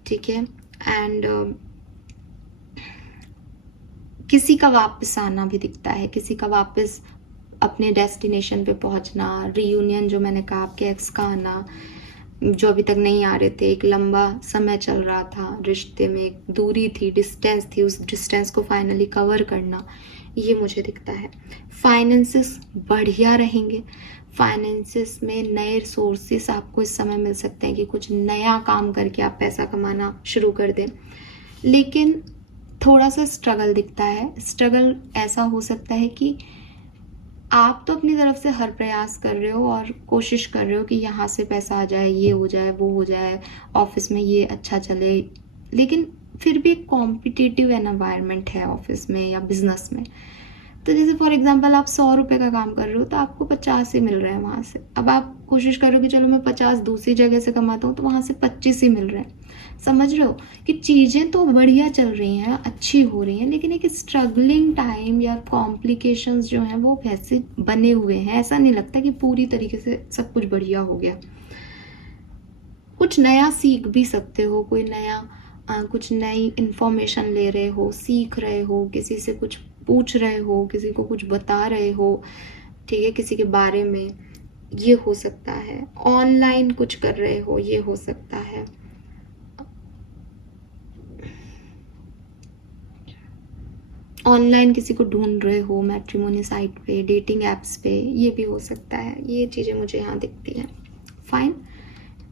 ठीक है, एंड किसी का वापस आना भी दिखता है, किसी का वापस अपने डेस्टिनेशन पे पहुंचना, रीयूनियन जो मैंने कहा, आपके एक्स का आना जो अभी तक नहीं आ रहे थे, एक लंबा समय चल रहा था रिश्ते में, एक दूरी थी, डिस्टेंस थी, उस डिस्टेंस को फाइनली कवर करना, ये मुझे दिखता है। फाइनेंसेस बढ़िया रहेंगे, फाइनेंसेस में नए सोर्सेस आपको इस समय मिल सकते हैं कि कुछ नया काम करके आप पैसा कमाना शुरू कर दें, लेकिन थोड़ा सा स्ट्रगल दिखता है। स्ट्रगल ऐसा हो सकता है कि आप तो अपनी तरफ से हर प्रयास कर रहे हो और कोशिश कर रहे हो कि यहाँ से पैसा आ जाए, ये हो जाए, वो हो जाए, ऑफिस में ये अच्छा चले, लेकिन फिर भी एक कॉम्पिटिटिव एनवायरनमेंट है ऑफिस में या बिजनेस में। तो जैसे फॉर एग्जांपल आप 100 रुपये का काम कर रहे हो तो आपको 50 ही मिल रहे हैं वहाँ से, अब आप कोशिश करो कि चलो मैं 50 दूसरी जगह से कमाता हूँ तो वहाँ से 25 ही मिल रहे हैं। समझ रहे हो कि चीज़ें तो बढ़िया चल रही हैं, अच्छी हो रही हैं, लेकिन एक स्ट्रगलिंग टाइम या कॉम्प्लिकेशंस जो हैं वो वैसे बने हुए हैं। ऐसा नहीं लगता कि पूरी तरीके से सब कुछ बढ़िया हो गया। कुछ नया सीख भी सकते हो, कोई नया कुछ नई इन्फॉर्मेशन ले रहे हो, सीख रहे हो, किसी से कुछ पूछ रहे हो, किसी को कुछ बता रहे हो, ठीक है, किसी के बारे में, ये हो सकता है। ऑनलाइन कुछ कर रहे हो, ये हो सकता है। ऑनलाइन किसी को ढूंढ रहे हो, मैट्रिमोनी साइट पे, डेटिंग एप्स पे, ये भी हो सकता है। ये चीज़ें मुझे यहाँ दिखती हैं। फाइन।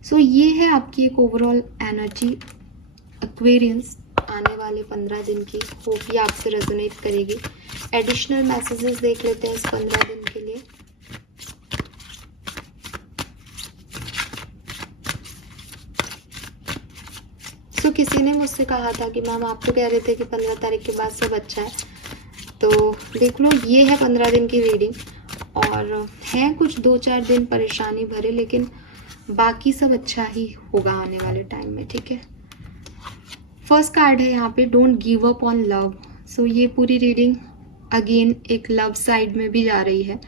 सो ये है आपकी एक ओवरऑल एनर्जी एक्वेरियंस आने वाले 15 दिन की। होप ये आपसे रेजोनेट करेगी। एडिशनल मैसेजेस देख लेते हैं इस 15 दिन के लिए। तो किसी ने मुझसे कहा था कि मैम आप तो कह रहे थे कि 15 तारीख के बाद सब अच्छा है, तो देख लो ये है 15 दिन की रीडिंग। और है कुछ 2-4 दिन परेशानी भरे, लेकिन बाकी सब अच्छा ही होगा आने वाले टाइम में, ठीक है। फर्स्ट कार्ड है यहाँ पे, don't give up on love. So ये पूरी रीडिंग अगेन एक लव साइड में भी जा रही है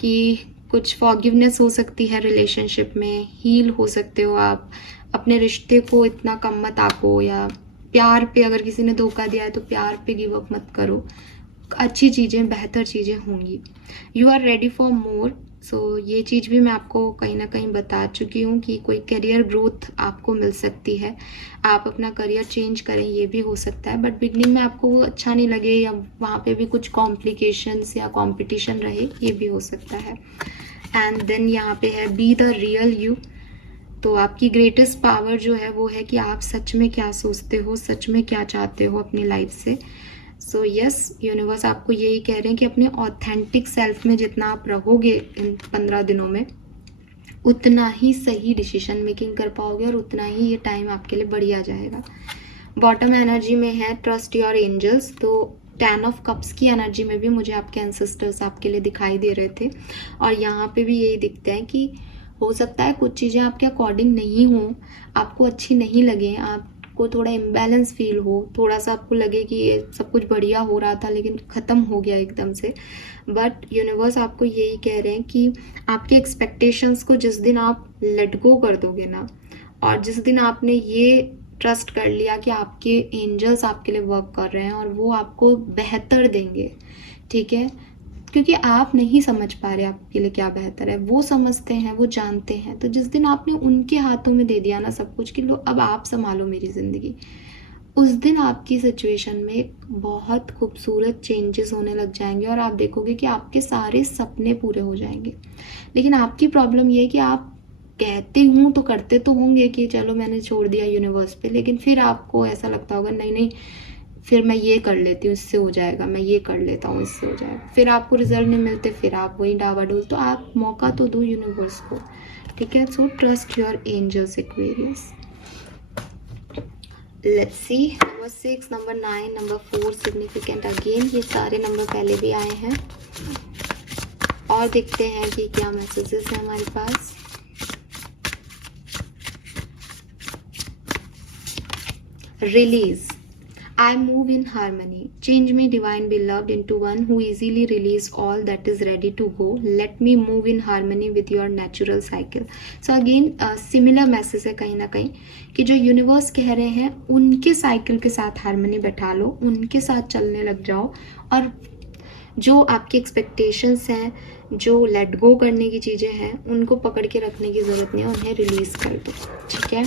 कि कुछ फॉरगिवनेस हो सकती है रिलेशनशिप में, हील हो सकते हो आप। अपने रिश्ते को इतना कम मत आंको, या प्यार पे अगर किसी ने धोखा दिया है तो प्यार पे गिव अप मत करो। अच्छी चीज़ें, बेहतर चीज़ें होंगी। You are ready for more. So ये चीज़ भी मैं आपको कहीं ना कहीं बता चुकी हूँ कि कोई करियर ग्रोथ आपको मिल सकती है, आप अपना करियर चेंज करें, ये भी हो सकता है। बट बिगनिंग में आपको वो अच्छा नहीं लगे, या वहाँ पे भी कुछ कॉम्प्लिकेशंस या कंपटीशन रहे, ये भी हो सकता है। एंड देन यहाँ पे है बी द रियल यू। तो आपकी ग्रेटेस्ट पावर जो है वो है कि आप सच में क्या सोचते हो, सच में क्या चाहते हो अपनी लाइफ से। सो यस, यूनिवर्स आपको यही कह रहे हैं कि अपने ऑथेंटिक सेल्फ में जितना आप रहोगे इन 15 दिनों में, उतना ही सही डिसीजन मेकिंग कर पाओगे और उतना ही ये टाइम आपके लिए बढ़िया जाएगा। बॉटम एनर्जी में है ट्रस्ट योर एंजल्स। तो 10 ऑफ कप्स की एनर्जी में भी मुझे आपके एंसेस्टर्स आपके लिए दिखाई दे रहे थे, और यहाँ पे भी यही दिखते हैं कि हो सकता है कुछ चीज़ें आपके अकॉर्डिंग नहीं हो, आपको अच्छी नहीं लगे, आपको थोड़ा इम्बैलेंस फील हो, थोड़ा सा आपको लगे कि ये सब कुछ बढ़िया हो रहा था लेकिन ख़त्म हो गया एकदम से। बट यूनिवर्स आपको यही कह रहे हैं कि आपके एक्सपेक्टेशंस को जिस दिन आप लेट गो कर दोगे ना, और जिस दिन आपने ये ट्रस्ट कर लिया कि आपके एंजल्स आपके लिए वर्क कर रहे हैं और वो आपको बेहतर देंगे, ठीक है, क्योंकि आप नहीं समझ पा रहे आपके लिए क्या बेहतर है, वो समझते हैं, वो जानते हैं। तो जिस दिन आपने उनके हाथों में दे दिया ना सब कुछ कि लो अब आप संभालो मेरी ज़िंदगी, उस दिन आपकी सिचुएशन में एक बहुत खूबसूरत चेंजेस होने लग जाएंगे और आप देखोगे कि आपके सारे सपने पूरे हो जाएंगे। लेकिन आपकी प्रॉब्लम ये है कि आप कहते हूँ तो करते तो होंगे कि चलो मैंने छोड़ दिया यूनिवर्स पे, लेकिन फिर आपको ऐसा लगता होगा नहीं नहीं फिर मैं ये कर लेती हूँ इससे हो जाएगा, मैं ये कर लेता हूँ इससे हो जाएगा, फिर आपको रिजल्ट नहीं मिलते, फिर आप वही डावाडोल। तो आप मौका तो दो यूनिवर्स को, ठीक है। So trust your angels Aquarius. Let's see number 6, number 9, number 4 significant again. ये सारे नंबर पहले भी आए हैं, और देखते हैं कि क्या मैसेजेस हैं हमारे पास। Release, I move in harmony. Change me, divine beloved, into one who easily release all that is ready to go. Let me move in harmony with your natural cycle. So again, similar message है कहीं ना कहीं कि जो universe कह रहे हैं उनके साइकिल के साथ हारमनी बैठा लो, उनके साथ चलने लग जाओ, और जो आपकी एक्सपेक्टेशंस हैं, जो लेट गो करने की चीज़ें हैं, उनको पकड़ के रखने की ज़रूरत नहीं है, उन्हें रिलीज़ कर दो, ठीक है।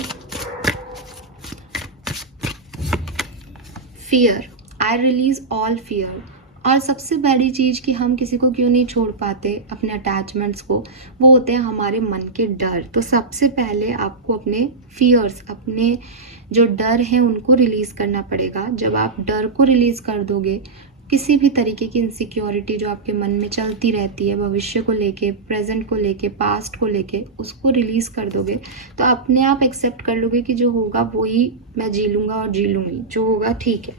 Fear, I release all fear. और सबसे बड़ी चीज़ कि हम किसी को क्यों नहीं छोड़ पाते अपने अटैचमेंट्स को, वो होते हैं हमारे मन के डर। तो सबसे पहले आपको अपने फियर्स, अपने जो डर हैं उनको रिलीज़ करना पड़ेगा। जब आप डर को रिलीज़ कर दोगे, किसी भी तरीके की इनसिक्योरिटी जो आपके मन में चलती रहती है भविष्य को लेके, प्रेजेंट को लेके, पास्ट को लेके, उसको रिलीज़ कर दोगे, तो अपने आप एक्सेप्ट कर लोगे कि जो होगा वही मैं जी लूँगा और जी लूँगी, जो होगा ठीक है।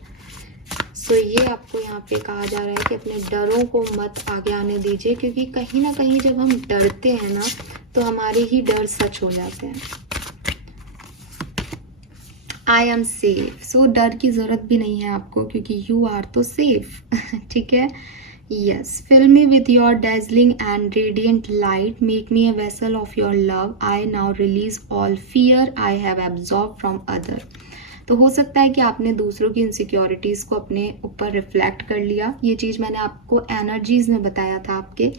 सो ये आपको यहाँ पे कहा जा रहा है कि अपने डरों को मत आगे आने दीजिए, क्योंकि कहीं ना कहीं जब हम डरते हैं ना तो हमारे ही डर सच हो जाते हैं। I am safe. सो डर की ज़रूरत भी नहीं है आपको, क्योंकि यू आर तो सेफ ठीक है। Yes, fill me with your dazzling and radiant light, make me a vessel of your love, I now release all fear I have absorb from other. तो हो सकता है कि आपने दूसरों की इनसिक्योरिटीज़ को अपने ऊपर रिफ्लेक्ट कर लिया। ये चीज़ मैंने आपको एनर्जीज़ में बताया था आपके,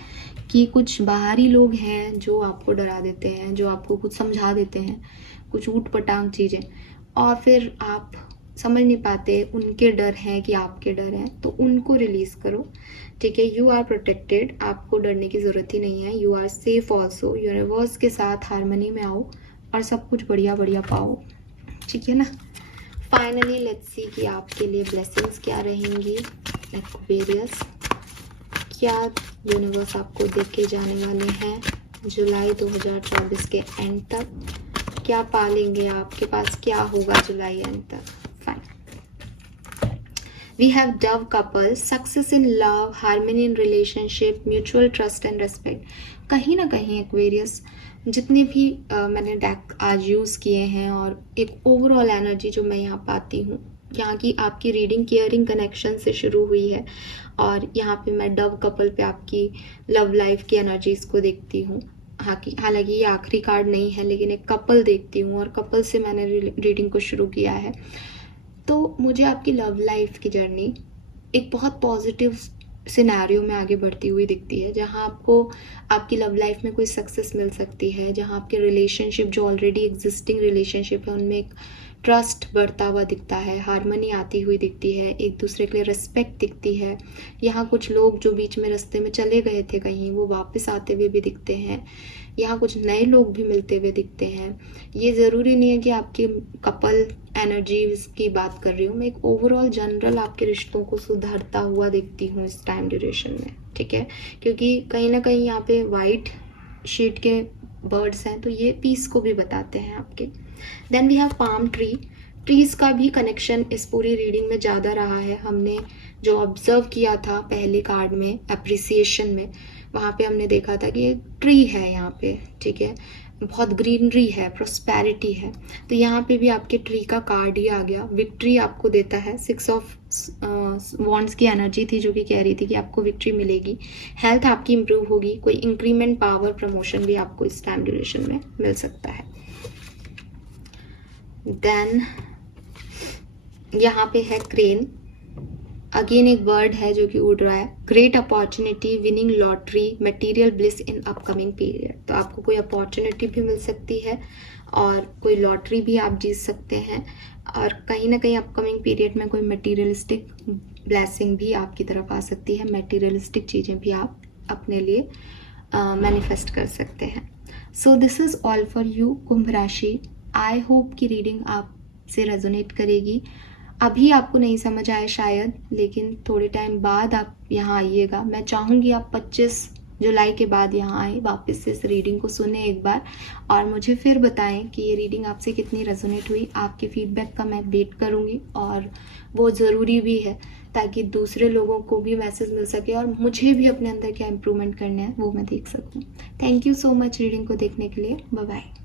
कि कुछ बाहरी लोग हैं जो आपको डरा देते हैं, जो आपको कुछ समझा देते हैं, कुछ ऊट पटांग चीज़ें, और फिर आप समझ नहीं पाते, उनके डर हैं कि आपके डर हैं, तो उनको रिलीज़ करो, ठीक है। यू आर प्रोटेक्टेड, आपको डरने की ज़रूरत ही नहीं है। You are safe also. Universe के साथ हारमनी में आओ और सब कुछ बढ़िया बढ़िया पाओ, ठीक है ना। फाइनली लेट्स सी कि आपके लिए ब्लेसिंग्स क्या रहेंगी। एक्वेरियस, क्या यूनिवर्स आपको देख के जाने वाले हैं जुलाई 2024 के एंड तक, क्या पालेंगे, आपके पास क्या होगा जुलाई एंड तक। Fine, we have dove couple, success in love, harmony in relationship, mutual trust and respect. कहीं ना कहीं एक्वेरियस जितने भी मैंने डेक आज यूज़ किए हैं और एक ओवरऑल एनर्जी जो मैं यहाँ पाती हूँ, यहाँ की आपकी रीडिंग केयरिंग कनेक्शन से शुरू हुई है और यहाँ पे मैं डव कपल पे आपकी लव लाइफ की एनर्जीज को देखती हूँ। हालांकि ये आखिरी कार्ड नहीं है, लेकिन एक कपल देखती हूँ और कपल से मैंने रीडिंग को शुरू किया है। तो मुझे आपकी लव लाइफ की जर्नी एक बहुत पॉजिटिव सिनेरियो में आगे बढ़ती हुई दिखती है, जहाँ आपको आपकी लव लाइफ में कोई सक्सेस मिल सकती है, जहाँ आपके रिलेशनशिप जो ऑलरेडी एग्जिस्टिंग रिलेशनशिप है उनमें एक ट्रस्ट बढ़ता हुआ दिखता है, हार्मनी आती हुई दिखती है, एक दूसरे के लिए रिस्पेक्ट दिखती है। यहाँ कुछ लोग जो बीच में रास्ते में चले गए थे कहीं, वो वापस आते हुए भी दिखते हैं। यहाँ कुछ नए लोग भी मिलते हुए दिखते हैं। ये ज़रूरी नहीं है कि आपके कपल एनर्जीज की बात कर रही हूँ मैं, एक ओवरऑल जनरल आपके रिश्तों को सुधारता हुआ देखती हूँ इस टाइम ड्यूरेशन में, ठीक है। क्योंकि कहीं ना कहीं यहाँ पे वाइट शीट के बर्ड्स हैं, तो ये पीस को भी बताते हैं आपके। Then we have palm tree. Trees का भी कनेक्शन इस पूरी रीडिंग में ज़्यादा रहा है। हमने जो ऑब्जर्व किया था पहले कार्ड में अप्रिसिएशन में, वहाँ पे हमने देखा था कि एक ट्री है यहाँ पे, ठीक है, बहुत ग्रीनरी है, प्रोस्पेरिटी है। तो यहाँ पे भी आपके ट्री का कार्ड ही आ गया। विक्ट्री आपको देता है। 6 ऑफ वॉन्ड्स की एनर्जी थी जो कि कह रही थी कि आपको विक्ट्री मिलेगी, हेल्थ आपकी इंप्रूव होगी, कोई इंक्रीमेंट, पावर, प्रमोशन भी आपको इस टाइम ड्यूरेशन में मिल सकता है। देन यहाँ पे है क्रेन, अगेन एक बर्ड है जो कि उड़ रहा है। Great opportunity, winning lottery, material bliss in upcoming period. तो आपको कोई अपॉर्चुनिटी भी मिल सकती है और कोई लॉटरी भी आप जीत सकते हैं, और कहीं ना कहीं अपकमिंग पीरियड में कोई मटेरियलिस्टिक ब्लेसिंग भी आपकी तरफ आ सकती है। मटेरियलिस्टिक चीज़ें भी आप अपने लिए मैनिफेस्ट कर सकते हैं। So this is all for you Kumbh राशि। आई होप की रीडिंग आपसे रेजोनेट करेगी। अभी आपको नहीं समझ आए शायद, लेकिन थोड़े टाइम बाद आप यहाँ आइएगा। मैं चाहूँगी आप 25 जुलाई के बाद यहाँ आए, वापस से इस रीडिंग को सुने एक बार और मुझे फिर बताएं कि ये रीडिंग आपसे कितनी रेजोनेट हुई। आपके फीडबैक का मैं वेट करूँगी और वो ज़रूरी भी है, ताकि दूसरे लोगों को भी मैसेज मिल सके और मुझे भी अपने अंदर क्या इम्प्रूवमेंट करने हैं वो मैं देख सकूँ। Thank you so much reading को देखने के लिए। Bye bye.